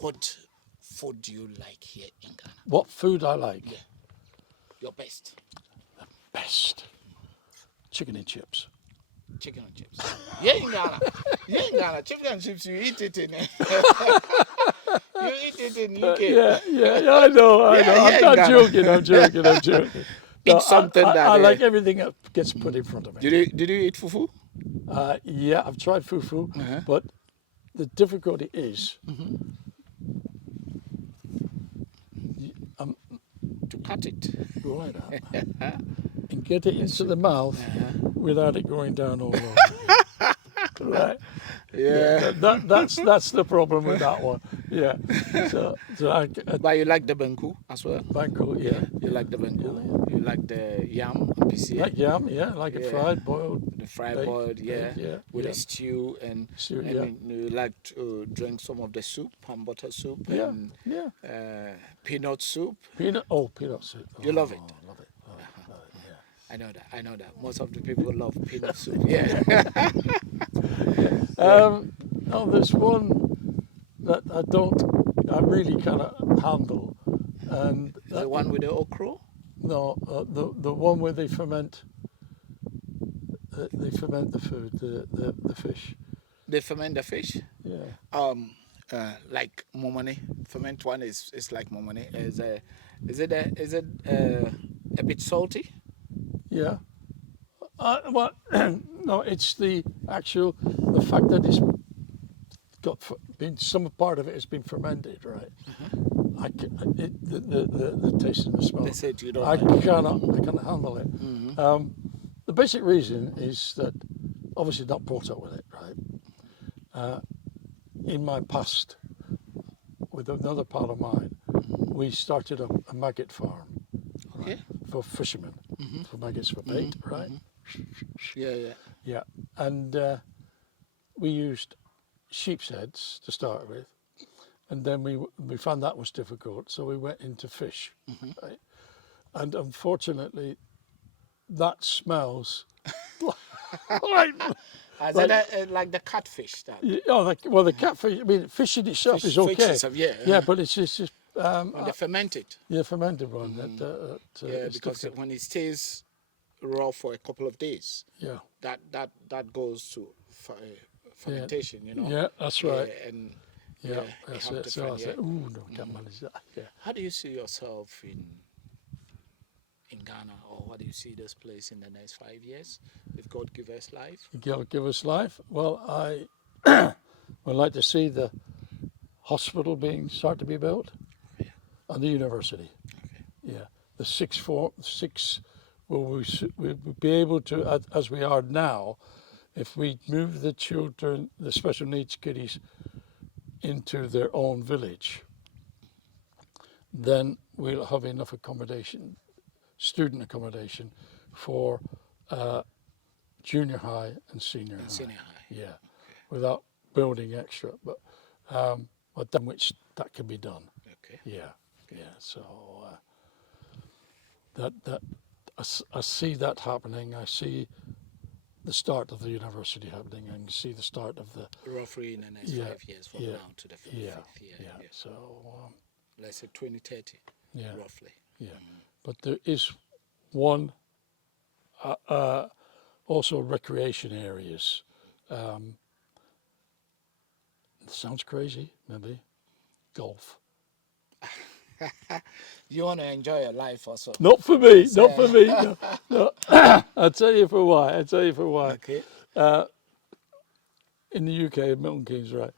what food do you like here in Ghana? What food I like? Yeah. Your best. Best. Chicken and chips. Chicken and chips. Yeah, in Ghana. Yeah, in Ghana. Chicken and chips, you eat it in you eat it in UK. Yeah, I know. I'm joking. Eat something I like everything that gets put in front of me. Did you eat fufu? Yeah, I've tried fufu, but the difficulty is To cut it. right up and get it into the mouth without it going down all over. Right. Yeah. That's the problem with that one. Yeah. So But you like the banku as well? Banco, yeah. You like the banku? You like the yam? Like yam, yeah, like it fried, boiled. The fried baked, boiled, yeah. yeah, With yeah. a stew and Stew, I yeah. mean, you like to drink some of the soup, palm butter soup Yeah, and yeah. peanut soup. Peanut soup. You love it? Love it, yeah. I know that. Most of the people love peanut soup. Yeah. There's one that I really cannot handle, and The one with the okra? no, the one where they ferment the food, the fish. They ferment the fish. Yeah. Like momone. Ferment one is like momone. Is it a bit salty? Yeah. Well, no, it's the fact that it's got some part of it has been fermented, right? The taste and the smell. They said you don't. I like it. cannot handle it. The basic reason is that obviously not brought up with it, right? In my past, with another pal of mine, we started a maggot farm. Okay. Right, for fishermen, for maggots for bait, right? Yeah. Yeah, and we used sheep's heads to start with, and then we found that was difficult, so we went into fish, right? And unfortunately, that smells like Like the catfish. That the catfish. I mean, fish in itself is okay. fish itself, yeah. Yeah, but it's just when they ferment it. yeah, fermented one. Yeah, it's because difficult. when it stays raw for a couple of days, Yeah, that goes to fermentation. You know. yeah, that's right. Yeah, and Yeah, you that's have it. to So I find- said, "Ooh, no, can't manage that." Yeah. How do you see yourself in Ghana, or what do you see this place in the next 5 years, if God give us life? God give us life. Well, I would like to see the hospital start to be built, Yeah. and the university. Okay. Yeah, the six will we'll be able to, as we are now, if we move the children, the special needs kiddies, into their own village, then we'll have enough accommodation, student accommodation, for junior high and senior high. Senior high. Yeah, without building extra, but then which that can be done. Okay. Yeah. So I see that happening. I see the start of the university happening, and see the start of the Roughly in the next 5 years from now to the fifth year. yeah. So Let's say 2030. yeah, Roughly. yeah. But there is one also recreation areas. It sounds crazy, maybe golf. You want to enjoy your life also. Not for me. Not for me. No. I'll tell you for why. Okay. In the UK, Milton Keynes, right?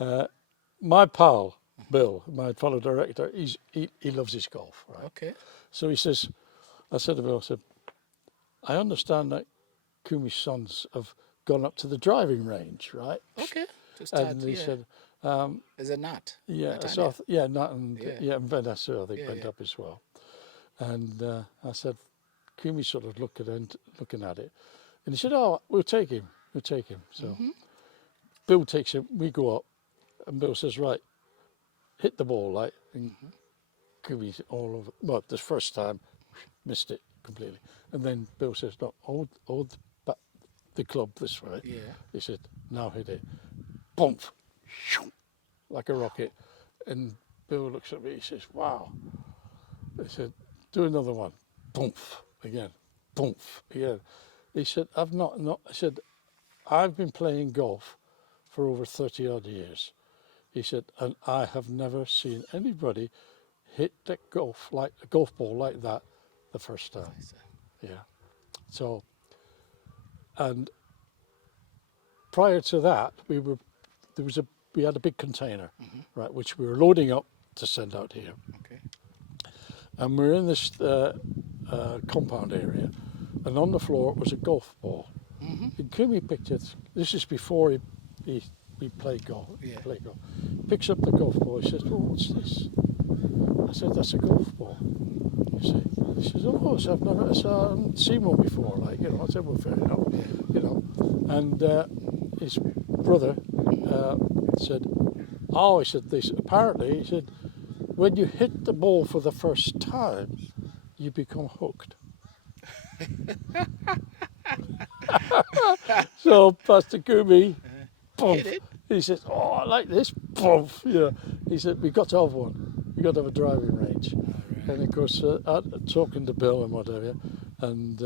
Yeah. My pal Bill, my fellow director, he loves his golf, right? Okay. So he says, I said to Bill, I understand that Kumi's sons have gone up to the driving range, right? Okay. To start, And he said, There's a nut. yeah, Nut so idea. Nut and and Vanessa, I think, went yeah. up as well. And I said, Kumi sort of looking at it, and he said, "Oh, we'll take him. So Bill takes him. We go up, and Bill says, "Right, hit the ball, like." And Kumi's all over. Well, the first time, missed it completely, and then Bill says, "No, hold the club this way." Yeah. He said, "Now hit it." Boom, like a rocket, and Bill looks at me, he says, wow. He said, do another one. Boomf, again. Boomf, again. He said, I said, I've been playing golf for over 30 odd years. He said, and I have never seen anybody hit a golf ball like that the first time. Yeah. So, and prior to that, we had a big container, right, which we were loading up to send out here. Okay. And we're in this compound area, and on the floor was a golf ball. And Kumi picked it. This is before he played golf. Yeah. Played golf. Picks up the golf ball. He says, "Well, what's this?" I said, "That's a golf ball." You see? He says, "Oh, so I haven't seen one before." Like, you know, I said, "Well, fair enough." You know, and his brother said, "Oh," he said, "this apparently," he said, "when you hit the ball for the first time, you become hooked." So Pastor Kumi, Hit it? he says, "Oh, I like this." Yeah. He said, "We've got to have one. We've got to have a driving range." And of course, talking to Bill and whatever, and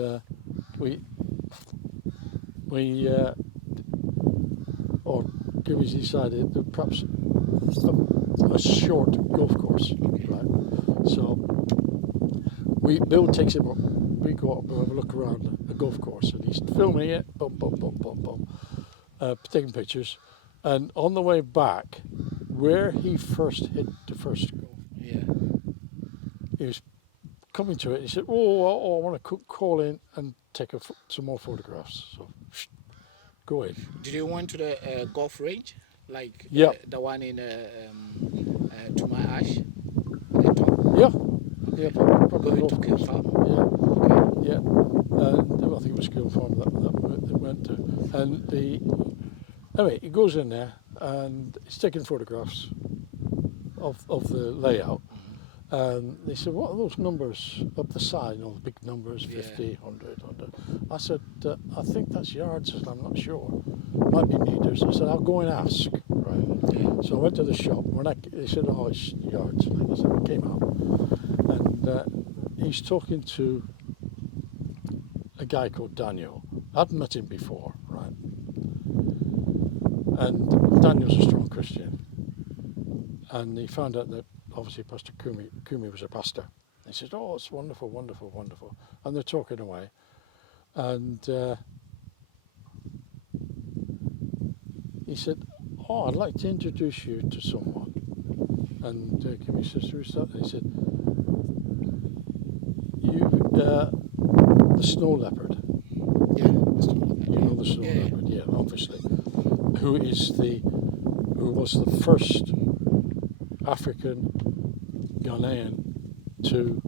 or Kumi's decided that perhaps a short golf course, right? So Bill takes him up. We go up and have a look around a golf course, and he's filming it, taking pictures. And on the way back, where he first hit the first golf, he was coming to it. He said, "Oh, I want to call in and take some more photographs." So, go in. Did you went to the golf range, like Yeah. the one in to my ash? At the top? Yeah, yeah, probably Going golf to course. Kill Farm? Yeah, yeah. And I think it was Skill Farm that they went to. And anyway, he goes in there and he's taking photographs of the layout. And they said, "What are those numbers up the side? You know, the big numbers, 50, 100, 100. I said, "I think that's yards." I said, "I'm not sure. Might be meters." I said, "I'll go and ask." Right. So I went to the shop. They said, "Oh, it's yards." I said, "I came out." And he's talking to a guy called Daniel. I'd met him before, right? And Daniel's a strong Christian. And he found out that obviously Pastor Kumi was a pastor. He said, "Oh, it's wonderful, wonderful, wonderful." And they're talking away. And he said, "Oh, I'd like to introduce you to someone." And Kumi says, "Who's that?" And he said, the snow leopard. Yeah. You know the snow leopard, yeah, obviously. Who was the first African Ghanaian to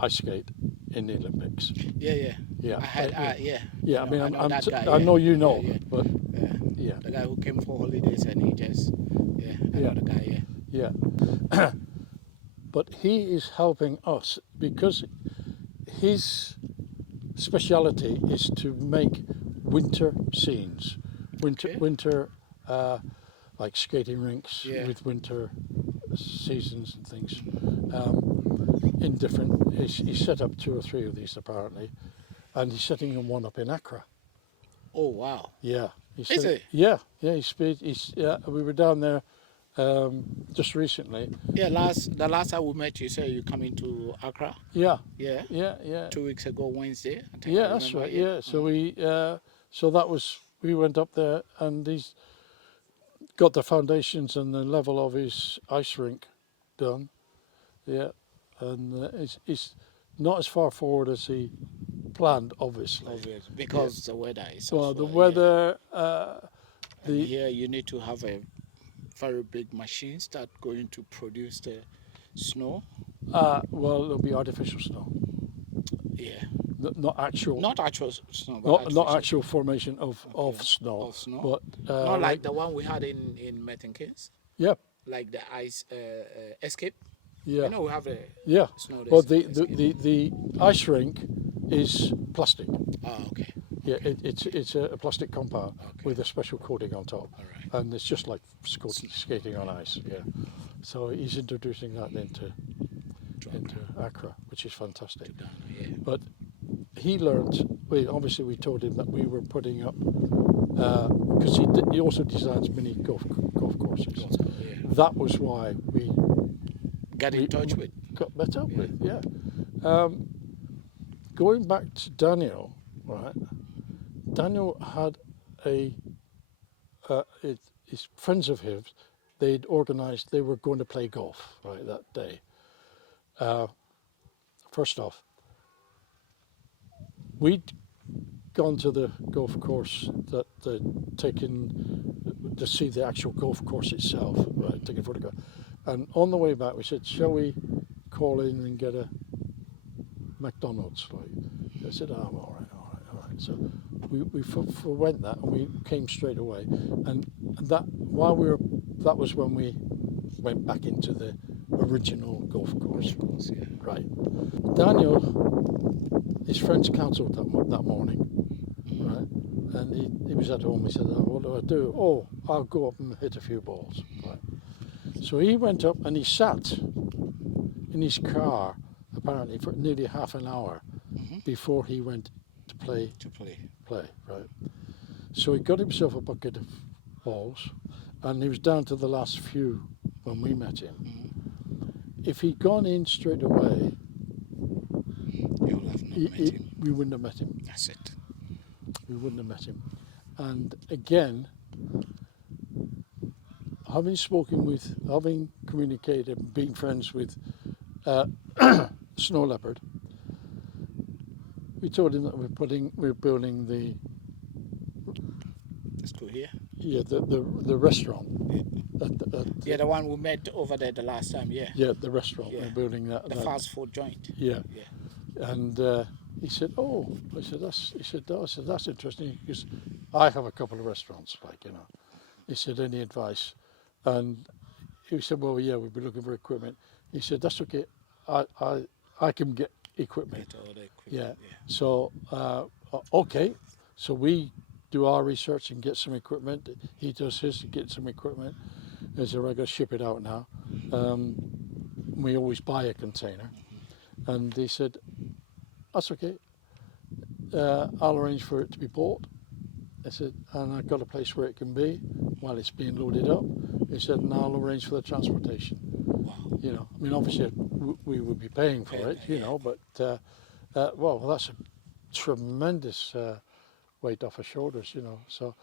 ice skate in the Olympics. Yeah. Yeah. I had, yeah. Yeah, I mean, I know that guy, I know you know, yeah. but Yeah. The guy who came for holidays and he just, I know the guy, yeah. But he is helping us because his speciality is to make winter scenes, winter like skating rinks with winter seasons and things. In different, he's set up 2 or 3 of these apparently, and he's setting one up in Accra. Oh wow! Yeah, Is it? Yeah. We were down there just recently. Yeah, the last time we met, you said you coming to Accra. Yeah. Yeah. Yeah. 2 weeks ago, Wednesday. I think Yeah, I that's remember, right. Yeah. So we went up there, and he's got the foundations and the level of his ice rink done. Yeah, and it's not as far forward as he planned, obviously. Because the weather is. Well, also, the weather. Here you need to have a very big machines that going to produce the snow. Well, it'll be artificial snow. Yeah. Not actual. Not actual snow. But Not actual formation of snow. Of snow. But not like the one we had in Mettenkins. Yeah. Like the ice escape. Yeah. You know we have a snow. Well, the ice rink is plastic. Oh, okay. Yeah, it's a plastic compound with a special coating on top, All right. and it's just like skating on ice. Yeah. So he's introducing that into Accra, which is fantastic. Yeah. But he learned. Obviously we told him that we were putting up because he also designs mini golf courses. Yeah. That was why we Got in touch with. got met up with. Yeah. Going back to Daniel, right? Daniel had his friends of his. They'd organised. They were going to play golf right that day. First off, we'd gone to the golf course that they'd taken to see the actual golf course itself, right? Taking a photograph. And on the way back, we said, "Shall we call in and get a McDonald's?" Like, I said, "Oh, all right." So we went that, and we came straight away. And that that was when we went back into the original golf course. Yeah. Right. Daniel, his friends cancelled that morning, right? And he was at home. He said, "Oh, what do I do?" "Oh, I'll go up and hit a few balls." Right. So he went up and he sat in his car apparently for nearly half an hour before he went to play. Right. So he got himself a bucket of balls, and he was down to the last few when we met him. If he'd gone in straight away, You will have not met him. we wouldn't have met him. That's it. We wouldn't have met him. And again, having communicated, being friends with Snow Leopard, we told him that we're building the School here. the restaurant. Yeah, the one we met over there the last time. Yeah. Yeah, the restaurant. Yeah. We're building that. The fast food joint. Yeah. Yeah. And he said, "Oh," I said, "That's interesting because I have a couple of restaurants, like, you know." He said, "Any advice?" And he said, "Well, yeah, we'll be looking for equipment." He said, "That's okay. I can get equipment." Get all the equipment. Yeah. So okay. So we do our research and get some equipment. He does his and get some equipment. He said, "I got to ship it out now." We always buy a container. And he said, "That's okay. I'll arrange for it to be bought." I said, "And I've got a place where it can be while it's being loaded up." He said, "And I'll arrange for the transportation." Wow. You know, I mean, obviously we would be paying for it, you know, but well, that's a tremendous weight off our shoulders, you know. So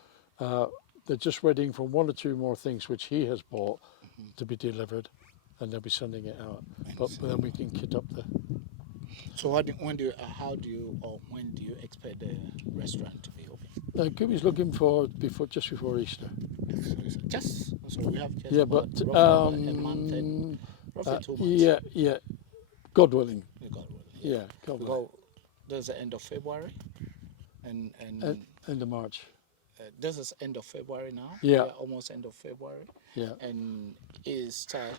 they're just waiting for one or two more things which he has bought to be delivered, and they'll be sending it out. But then we can kit up the. So when do you expect the restaurant to be open? Kumi's looking for just before Easter. Just so we have just Yeah, about but roughly a month and roughly 2 months. yeah, God willing. God willing. Yeah, God willing. Because there's the end of February, and End of March. this is end of February now. Yeah. We are almost end of February. Yeah, And Easter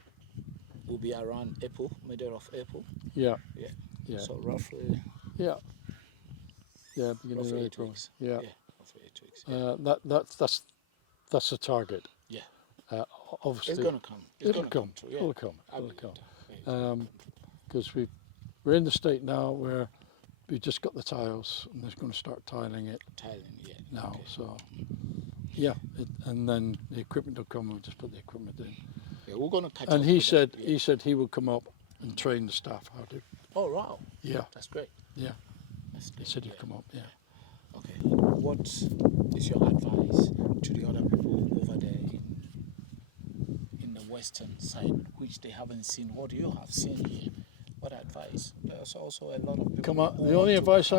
will be around April, middle of April. yeah, Yeah. yeah, So roughly yeah. Yeah, beginning of 8 April. weeks. Yeah. Roughly 8 weeks. Yeah. That's the target. Yeah. Obviously, It's gonna come. It's it'll gonna come. true, yeah. It'll come. I It'll believe come. that. Yeah. Because we're in the state now where we just got the tiles and they're going to start tiling it Thailand, yeah. now. Okay. So yeah, and then the equipment will come. We'll just put the equipment in. Yeah, we're gonna catch And up he with said that, yeah. he would come up and train the staff how to. Oh wow. Yeah, That's great. yeah. That's He great. said he'd yeah. come up. Yeah. Okay. What is your advice to the other people over there in the western side, which they haven't seen? What do you have seen here? What advice? There's also a lot of people. Come out. who The want only to- advice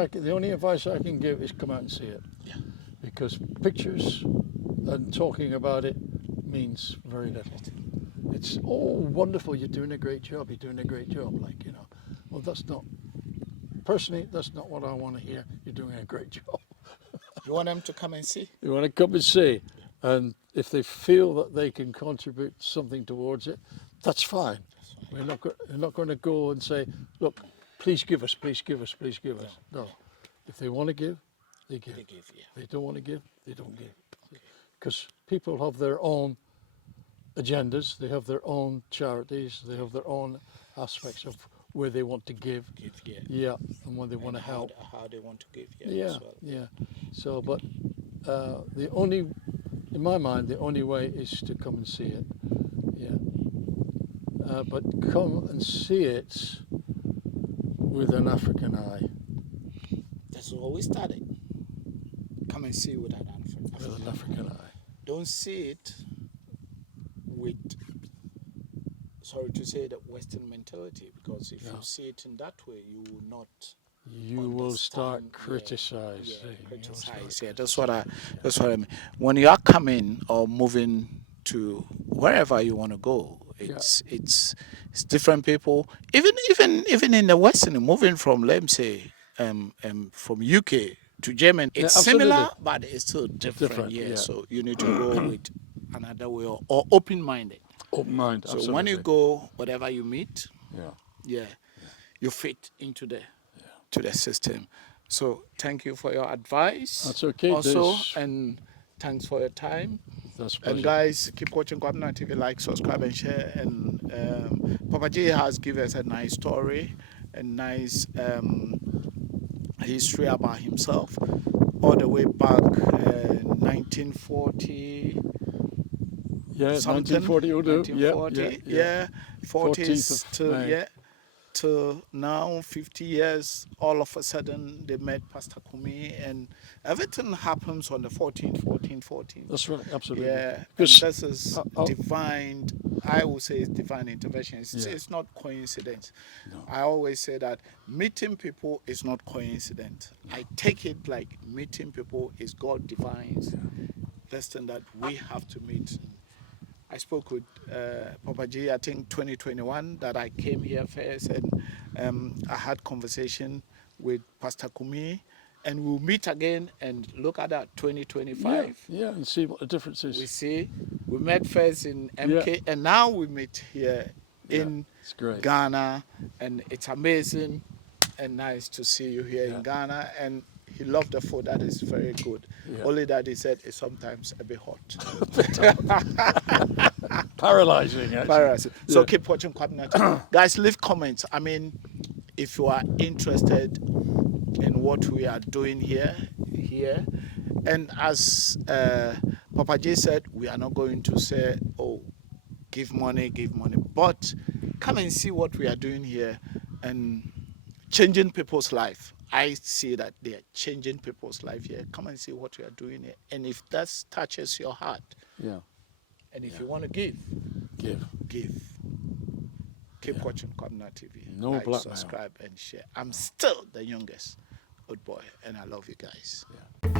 I can give is come out and see it. Yeah. Because pictures and talking about it means very little. It's wonderful. You're doing a great job. You're doing a great job. Like, you know, well, that's not. Personally, that's not what I want to hear. You're doing a great job. You want them to come and see? You want to come and see, and if they feel that they can contribute something towards it, that's fine. We're not going to go and say, "Look, please give us, please give us, please give us." No. If they want to give, they give. They give, yeah. They don't want to give, they don't give. Because people have their own agendas. They have their own charities. They have their own aspects of where they want to give. Yeah, and where they want to help. How they want to give. Yeah, as well. yeah. So, but the only, in my mind, the only way is to come and see it. Yeah. But come and see it with an African eye. That's where we started. Come and see with an With an African eye. Don't see it with, sorry to say, the Western mentality, because if you see it in that way, you will not. You will start understand, criticizing. Criticize. Yeah, that's what I mean. When you are coming or moving to wherever you want to go, it's different people. Even in the Western, moving from, let me say, from UK to Germany, it's similar, but it's still different. Yeah. So you need to go with another way, or open-minded. Open-minded. So when you go, whatever you meet, yeah, you fit into the system. So thank you for your advice. That's okay. Also, and thanks for your time. That's and guys, keep watching Kwabena TV, like, subscribe, and share. And Papa J has given us a nice story, a nice history about himself, all the way back 1940. Yeah, something. 1940. Yeah, 40s to now, 50 years. All of a sudden, they met Pastor Kumi, and everything happens on the 14. That's right, absolutely. Yeah, and this is divine. I would say it's divine intervention. It's not coincidence. No. I always say that meeting people is not coincidence. No. I take it like meeting people is God divines. This thing that we have to meet. I spoke with Papa G, I think 2021, that I came here first, and I had conversation with Pastor Kumi, and we'll meet again and look at that 2025. Yeah, and see what the difference is. We met first in MK, and now we meet here in Ghana, and it's amazing and nice to see you here in Ghana. And he loved the food. That is very good. Only that he said it's sometimes a bit hot. Paralyzing, actually. Paralyzing. So keep watching Kwabena. Guys, leave comments. I mean, if you are interested in what we are doing here. And as Papa J said, we are not going to say, oh, give money. But come and see what we are doing here and changing people's life. I see that they are changing people's life here. Come and see what we are doing here. And if that touches your heart, and if you want to give. Keep watching Kwabena TV. No like, blackmail. Subscribe and share. I'm still the youngest old boy, and I love you guys. Yeah.